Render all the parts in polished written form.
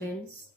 Friends,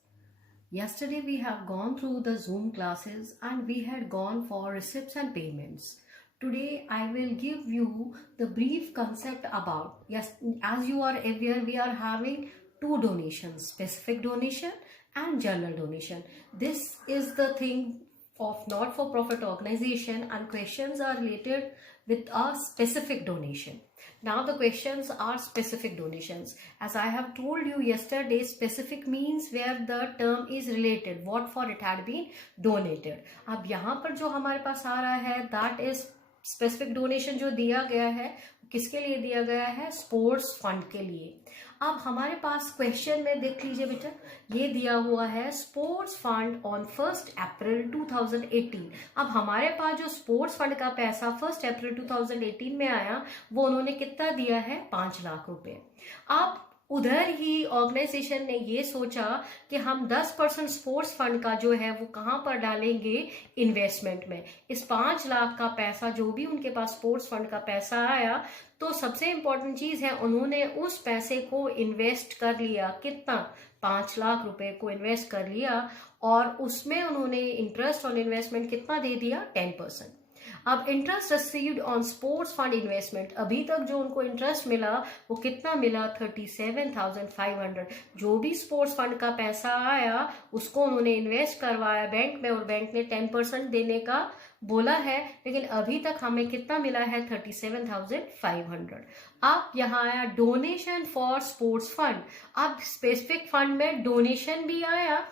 yesterday we have gone through the Zoom classes and we had gone for receipts and payments. Today I will give you the brief concept about, yes, as you are aware, we are having two donations, specific donation and general donation. This is the thing of not-for-profit organization, and questions are related with a specific donation. Now the questions are specific donations. As I have told you yesterday, specific means where the term is related, what for it had been donated. अब यहाँ पर जो हमारे पास आ रहा है, that is specific donation जो दिया गया है किसके लिए दिया गया है, स्पोर्ट्स फंड के लिए। अब हमारे पास क्वेश्चन में देख लीजिए बेटा, ये दिया हुआ है स्पोर्ट्स फंड ऑन 1 अप्रैल 2018। अब हमारे पास जो स्पोर्ट्स फंड का पैसा 1 अप्रैल 2018 में आया, वो उन्होंने कितना दिया है, 5 लाख रुपए। अब उधर ही ऑर्गेनाइजेशन ने ये सोचा कि हम 10% स्पोर्ट्स फंड का जो है वो कहाँ पर डालेंगे, इन्वेस्टमेंट में। इस 5 लाख का पैसा जो भी उनके पास स्पोर्ट्स फंड का पैसा आया, तो सबसे इंपॉर्टेंट चीज है उन्होंने उस पैसे को इन्वेस्ट कर लिया। कितना, 5 लाख रुपए को इन्वेस्ट कर लिया, और उसमें उन्होंने इंटरेस्ट ऑन इन्वेस्टमेंट कितना दे दिया, 10%। अब interest received on sports fund investment, अभी तक जो उनको इंटरेस्ट मिला वो कितना मिला, 37,500। जो भी स्पोर्ट्स फंड का पैसा आया उसको उन्होंने इन्वेस्ट करवाया बैंक में, और बैंक ने 10% देने का बोला है, लेकिन अभी तक हमें कितना मिला है, 37,500। अब यहाँ आया डोनेशन फॉर स्पोर्ट्स फंड। अब स्पेसिफिक फंड में डोनेशन भी आया,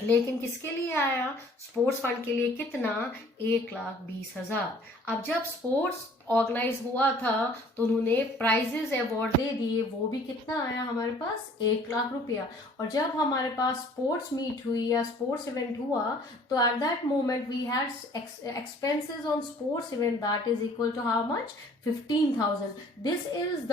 लेकिन किसके लिए आया, स्पोर्ट्स फंड के लिए। कितना, 1,20,000। अब जब स्पोर्ट्स ऑर्गेनाइज हुआ था तो उन्होंने प्राइजेस अवार्ड दे दिए, वो भी कितना आया हमारे पास, 1 लाख रुपया। और जब हमारे पास स्पोर्ट्स मीट हुई या स्पोर्ट्स इवेंट हुआ, तो at that moment we had expenses on sports event, that is equal to how much, 15,000। This is the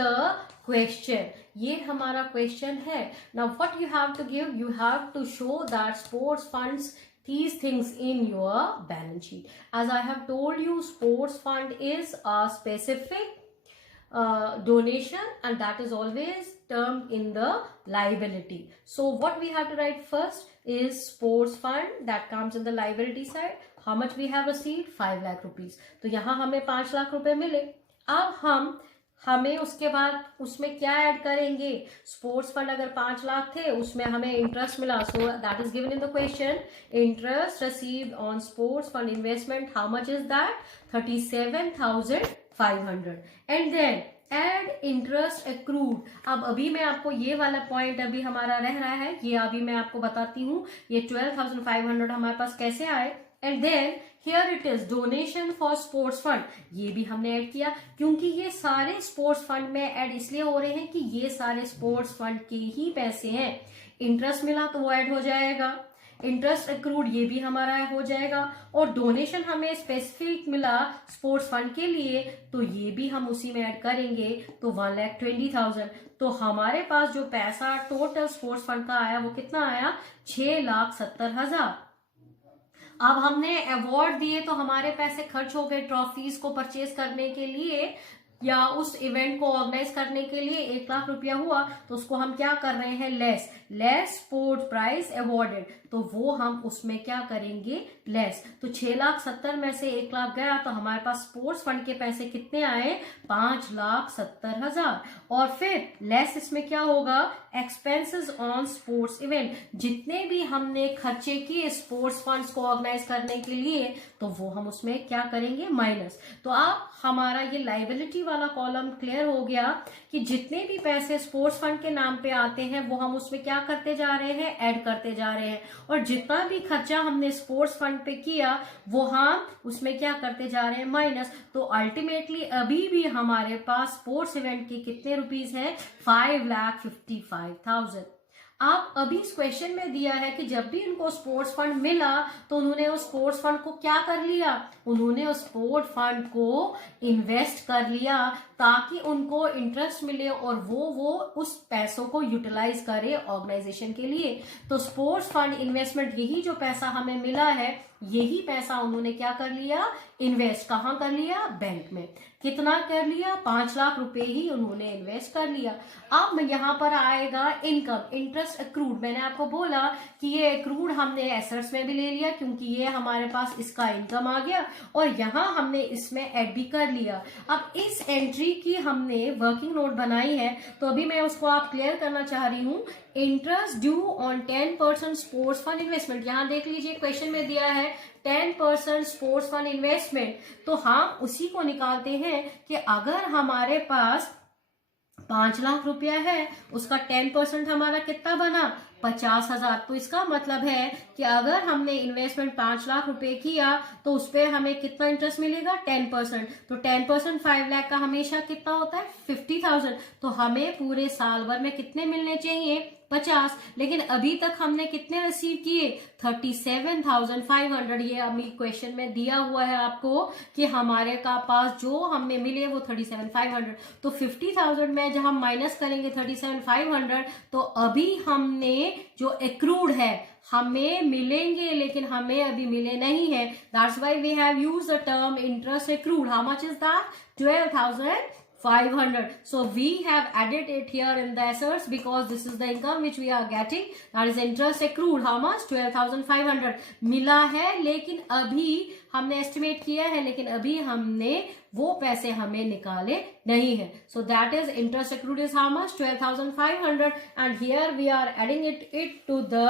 question, ये हमारा क्वेश्चन है। Now what you have to give, you have to show that sports funds these things in your balance sheet. As I have told you, sports fund is a specific donation, and that is always termed in the liability. So what we have to write first is sports fund, that comes in the liability side. How much we have received, 5 lakh rupees. तो यहाँ हमें 5 लाख रुपए मिले। अब हमें उसके बाद उसमें क्या ऐड करेंगे, स्पोर्ट्स फंड अगर 5 लाख थे, उसमें हमें इंटरेस्ट मिला, so that is given in the question, interest received on sports fund investment, how much is that, 37,500। And then add interest accrued. अब अभी मैं आपको ये वाला पॉइंट अभी हमारा रह रहा है, ये अभी मैं आपको बताती हूँ, ये 12,500 हमारे पास कैसे आए। And then here it is donation for sports fund, ये भी हमने ऐड किया, क्योंकि ये सारे स्पोर्ट्स फंड में ऐड इसलिए हो रहे हैं कि ये सारे स्पोर्ट्स फंड के ही पैसे हैं। इंटरेस्ट मिला तो वो ऐड हो जाएगा, इंटरेस्ट एक्रूड ये भी हमारा हो जाएगा, और डोनेशन हमें स्पेसिफिक मिला स्पोर्ट्स फंड के लिए, तो ये भी हम उसी में ऐड करेंगे, तो 1,20,000। तो हमारे पास जो पैसा टोटल स्पोर्ट्स फंड का आया वो कितना आया, 6,70,000। अब हमने अवार्ड दिए तो हमारे पैसे खर्च हो गए ट्रॉफीज को परचेज करने के लिए या उस इवेंट को ऑर्गेनाइज करने के लिए, 1 लाख रुपया हुआ, तो उसको हम क्या कर रहे हैं, लेस स्पोर्ट प्राइज अवॉर्डेड, तो वो हम उसमें क्या करेंगे, लेस। तो 6,70,000 में से 1 लाख गया, तो हमारे पास स्पोर्ट्स फंड के पैसे कितने आए, 5,70,000। और फिर लेस इसमें क्या होगा, एक्सपेंसेस ऑन स्पोर्ट्स इवेंट, जितने भी हमने खर्चे किए स्पोर्ट्स फंड्स को ऑर्गेनाइज करने के लिए, तो वो हम उसमें क्या करेंगे, माइनस। तो आप हमारा ये लाइबिलिटी वाला कॉलम क्लियर हो गया कि जितने भी पैसे स्पोर्ट्स फंड के नाम पे आते हैं वो हम उसमें क्या करते जा रहे हैं, ऐड करते जा रहे हैं, और जितना भी खर्चा हमने स्पोर्ट्स फंड पे किया वो हम उसमें क्या करते जा रहे हैं, माइनस। तो अल्टीमेटली अभी भी हमारे पास स्पोर्ट्स इवेंट के कितने रुपीज हैं, 5,55,000। आप अभी इस क्वेश्चन में दिया है कि जब भी उनको स्पोर्ट्स फंड मिला तो उन्होंने उस स्पोर्ट्स फंड को क्या कर लिया, उन्होंने उस स्पोर्ट्स फंड को इन्वेस्ट कर लिया ताकि उनको इंटरेस्ट मिले और वो उस पैसों को यूटिलाइज करे ऑर्गेनाइजेशन के लिए। तो स्पोर्ट्स फंड इन्वेस्टमेंट, यही जो पैसा हमें मिला है यही पैसा उन्होंने क्या कर लिया, इन्वेस्ट कहाँ कर लिया, बैंक में। कितना कर लिया, 5 लाख रुपए ही उन्होंने इन्वेस्ट कर लिया। अब यहाँ पर आएगा इनकम, इंटरेस्ट एक्रूड। मैंने आपको बोला कि ये एक्रूड हमने एसेट्स में भी ले लिया क्योंकि ये हमारे पास इसका इनकम आ गया, और यहाँ हमने इसमें ऐड भी कर लिया। अब इस एंट्री की हमने वर्किंग नोट बनाई है, तो अभी मैं उसको आप क्लियर करना चाह रही हूँ। Interest due on 10% sports fund investment, यहाँ देख लीजिए क्वेश्चन में दिया है 10% स्पोर्ट्स फंड इन्वेस्टमेंट, तो हम उसी को निकालते हैं कि अगर हमारे पास 5 लाख रुपया है, उसका 10% हमारा कितना बना, 50,000। तो इसका मतलब है कि अगर हमने इन्वेस्टमेंट 5 लाख रुपए किया तो उस पर हमें कितना इंटरेस्ट मिलेगा, 10%। तो 10% 5 लाख का हमेशा कितना होता है, 50,000। तो हमें पूरे साल भर में कितने मिलने चाहिए, 50। लेकिन अभी तक हमने कितने रिसीव किए, 37,500। ये अभी क्वेश्चन में दिया हुआ है आपको कि हमारे का पास जो हमने मिले वो 37,500। तो 50,000 में जब हम माइनस करेंगे 37,500, तो अभी हमने जो एक्रूड है हमें मिलेंगे, लेकिन हमें अभी मिले नहीं है। That's why we have used the term interest accrued. How much is that, 12,500. So we have added it here in the assets because this is the income which we are getting, that is interest accrued. How much, 12,500 मिला है, लेकिन अभी हमने estimate किया है, लेकिन अभी हमने वो पैसे हमें निकाले नहीं है। So that is interest accrued is how much, 12,500, and here we are adding it to the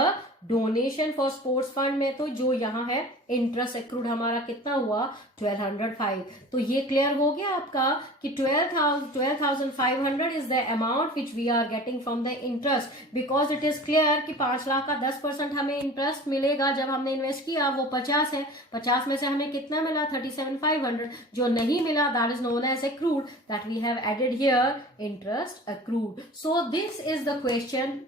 donation for sports fund में। तो जो यहाँ है इंटरेस्ट एक्रूड हमारा कितना हुआ, 1205। तो ये क्लियर हो गया आपका कि 12,500 is the amount which we are getting from the interest, because it is clear कि 5 लाख का 10% हमें इंटरेस्ट मिलेगा जब हमने इन्वेस्ट किया, वो 50 है। 50 में से हमें कितना मिला, 37,500। जो नहीं मिला, that is known as accrued, that we have added here interest accrued. So this is the question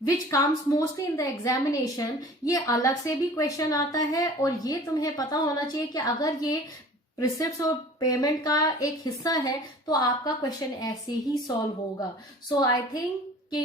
which comes mostly in the examination. ये अलग से भी क्वेश्चन आता है, और ये तुम्हें पता होना चाहिए कि अगर ये रिसिप्ट्स और पेमेंट का एक हिस्सा है तो आपका क्वेश्चन ऐसे ही सॉल्व होगा। सो आई थिंक कि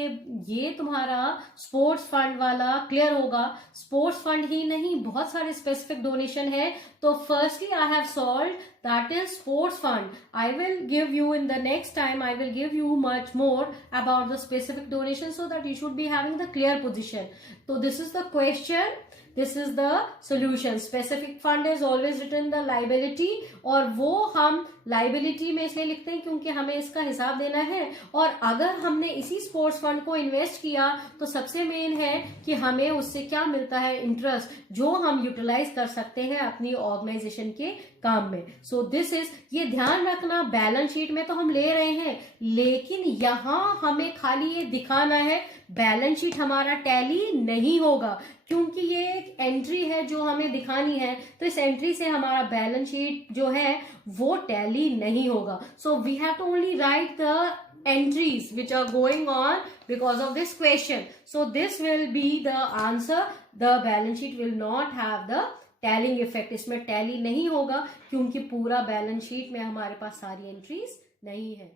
ये तुम्हारा स्पोर्ट्स फंड वाला क्लियर होगा। स्पोर्ट्स फंड ही नहीं, बहुत सारे स्पेसिफिक डोनेशन है। तो firstly I have solved that is sports fund. I will give you in the next time, I will give you much more about the specific donation so that you should be having the clear position. So this is the question, this is the solution. Specific fund is always written the liability, और वो हम liability में इसलिए लिखते हैं क्योंकि हमें इसका हिसाब देना है। और अगर हमने इसी स्पोर्ट्स फंड को इन्वेस्ट किया तो सबसे मेन है कि हमें उससे क्या मिलता है, इंटरेस्ट, जो हम यूटिलाइज कर सकते हैं अपनी ऑर्गेनाइजेशन के काम में। सो दिस इज, ये ध्यान रखना, बैलेंस शीट में तो हम ले रहे हैं, लेकिन यहां हमें खाली ये दिखाना है, बैलेंस शीट हमारा टैली नहीं होगा क्योंकि ये एक एंट्री है जो हमें दिखानी है। तो इस एंट्री से हमारा बैलेंस शीट जो है वो टैली नहीं होगा। So we have to only write the entries which are going on because of this question. So this will be the answer. The balance sheet will not have the tallying effect. इसमें tally नहीं होगा क्योंकि पूरा balance sheet में हमारे पास सारी entries नहीं है।